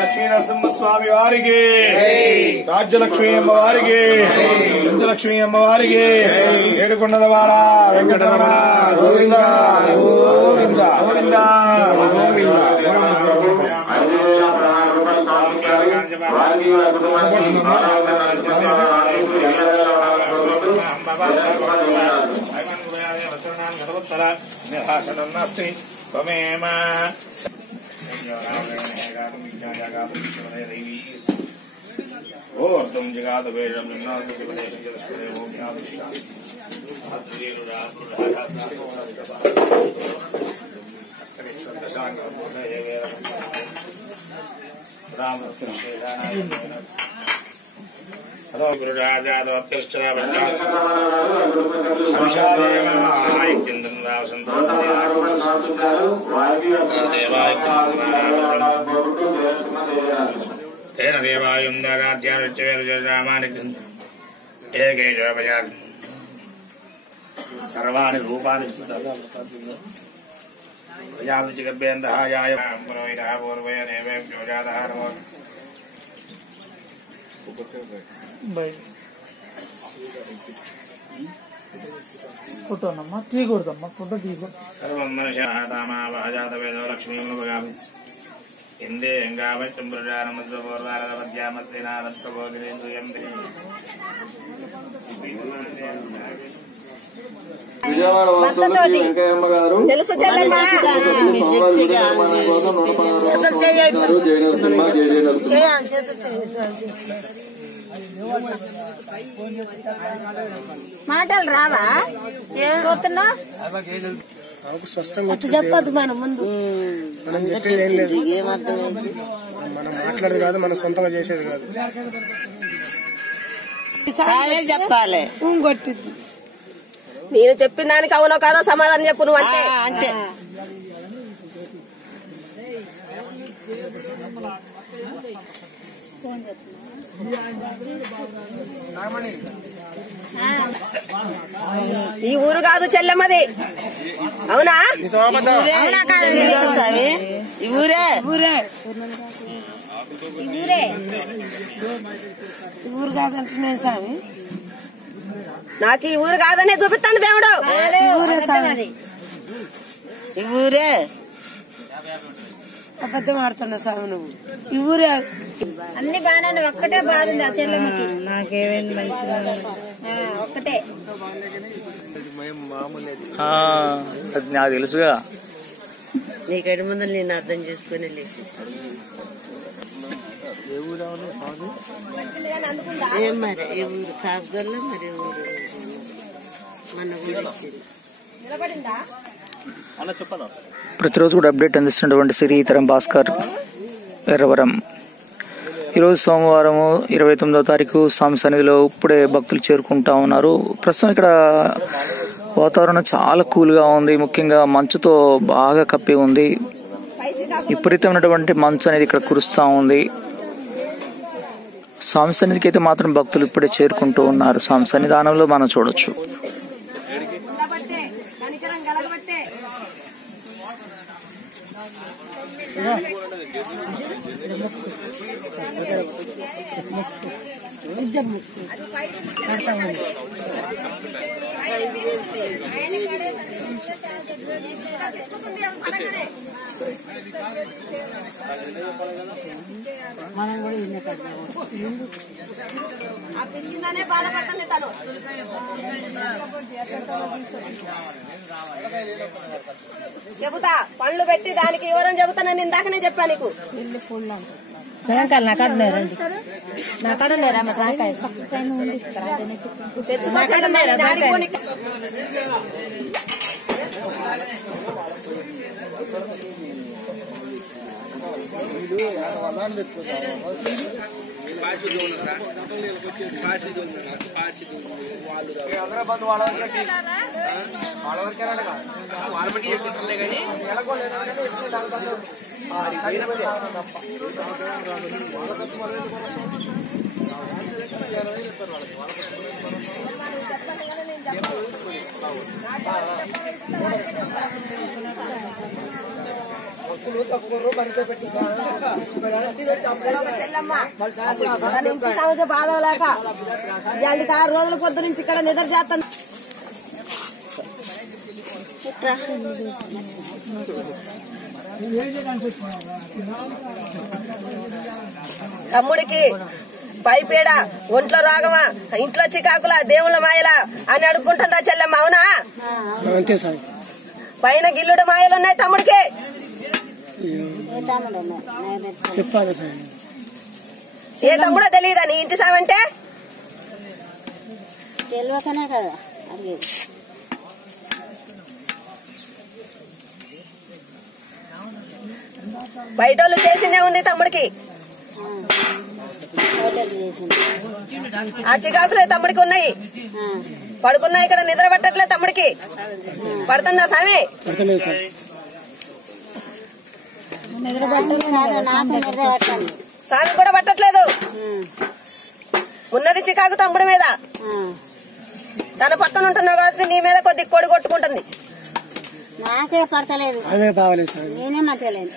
లక్ష్మీ నరసింహస్వామి వారికి, రాజ్యలక్ష్మీ అమ్మవారికి, చంచలక్ష్మీ అమ్మవారికి, ఏడుకొండల వాడ వెంకటరమణ గోవింద గోవింద గోవింద నాస్తి త్వమేవ ఓర్ధం జగాద వేదం तेन देवायुंदागाध्यामानि सर्वाणि रूपाणि प्रजापतिगर्भेन्दहाय पूर्वय देवेभ्यो जातः नमो फोटो नम्मा तीयकूडदम्मा फोटो तीयकूडదు सर्वं मनुष्यः लक्ष्मी इंदे తెలుసు చెల్లెమ్మా మాటలు రావా చూస్తున్నా చెప్పద్దు మనం ముందు మనం మాట్లాడేది కాదు, మనం సొంతంగా చేసేది కాదు. చెప్పాలి కొట్టిద్ది. నేను చెప్పిన దానికి అవునో కాదో సమాధానం చెప్పు నువ్వు అంటే అంతే. ఈ ఊరు కాదు చెల్లెమ్మది, అవునా? ఈ ఊరే ఊరు కాదంటున్నా స్వామి. నాకు ఈ ఊరు కాదనే చూపిస్తాను దేవుడు. ఈ ఊరే అబద్ధం ఆడుతున్నా స్వామి నువ్వు. ఈ ఊరే అన్ని బాగానే ఒక్కటే బాధ ఉంది ఆ చెల్లెమ్మకి. నాకేమైంది మంచిగా ఒక్కటే. అది నాకు తెలుసుగా. నీకటి ముందు నేను అర్థం చేసుకుని ఏం మరి ఏ ఊరు కాపుగల్లో మరి ఊరు మన ఊరు ప్రతిరోజు కూడా అప్డేట్ అందిస్తున్నటువంటి శ్రీతరం భాస్కర్ ఎర్రవరం. ఈరోజు సోమవారం 29వ తారీఖు స్వామి సన్నిధిలో ఇప్పుడే భక్తులు చేరుకుంటా ఉన్నారు. ప్రస్తుతం ఇక్కడ వాతావరణం చాలా కూల్గా ఉంది. ముఖ్యంగా మంచుతో బాగా కప్పి ఉంది. విపరీతమైనటువంటి మంచు అనేది ఇక్కడ కురుస్తా ఉంది. స్వామి సన్నిధికి అయితే మాత్రం భక్తులు ఇప్పుడే చేరుకుంటూ ఉన్నారు. స్వామి సన్నిధానంలో మనం చూడొచ్చు. అది మనం కూడా ఇన్ని ఆ పిసికిందనే బాధపడుతుంది తను. చెబుతా పళ్ళు పెట్టి దానికి వివరం చెబుతానని ఇందాకనే చెప్పా నీకు. సాయంకాలం నా కాడ లేరా మా సాయంకాయ తెచ్చుకోవాలి. బాధలేక ఇవాళకి 6 రోజుల పొద్దు నుంచి ఇక్కడ నిద్ర చేస్తాను. తమ్ముడికి పైపేడ, ఒంట్లో రోగమా, ఇంట్లో చికాకులా, దేవుళ్ళ మాయలా అని అడుక్కుంటుందా చెల్లెమ్మ? అవునా? పైన గిల్లుడు మాయలున్నాయి తమ్ముడికి. ఏ తమ్ముడో తెలియదా నీ ఇంటి సామంటే? తెలియకనే కదా బయటోళ్ళు చేసిందే ఉంది తమ్ముడికి. ఆ చికాకులే తమ్ముడికి ఉన్నాయి. పడుకున్నా ఇక్కడ నిద్ర పట్టట్లే తమ్ముడికి. పడుతుందా స్వామి? స్వామి కూడా పట్టట్లేదు. ఉన్నది చికాకు తమ్ముడి మీద. తన పక్కన ఉంటున్నావు కాబట్టి నీ మీద కొద్ది కొడి కొట్టుకుంటుంది. నాకే పడతలేదు, నేనే మధ్యలేదు.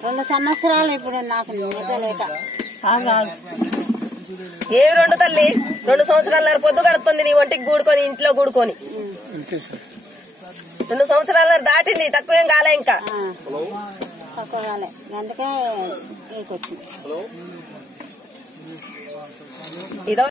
2 సంవత్సరాలు ఇప్పుడు నాకు నిద్రలేక. ఏ 2 తల్లి 2 సంవత్సరాల పొద్దు గడుపుతుంది నీ ఒంటికి గూడుకొని, ఇంట్లో గూడుకొని. 2 సంవత్సరాల దాటింది, తక్కువేం కాలే ఇంకా. తక్కువ కాలే, అందుకే ఇదో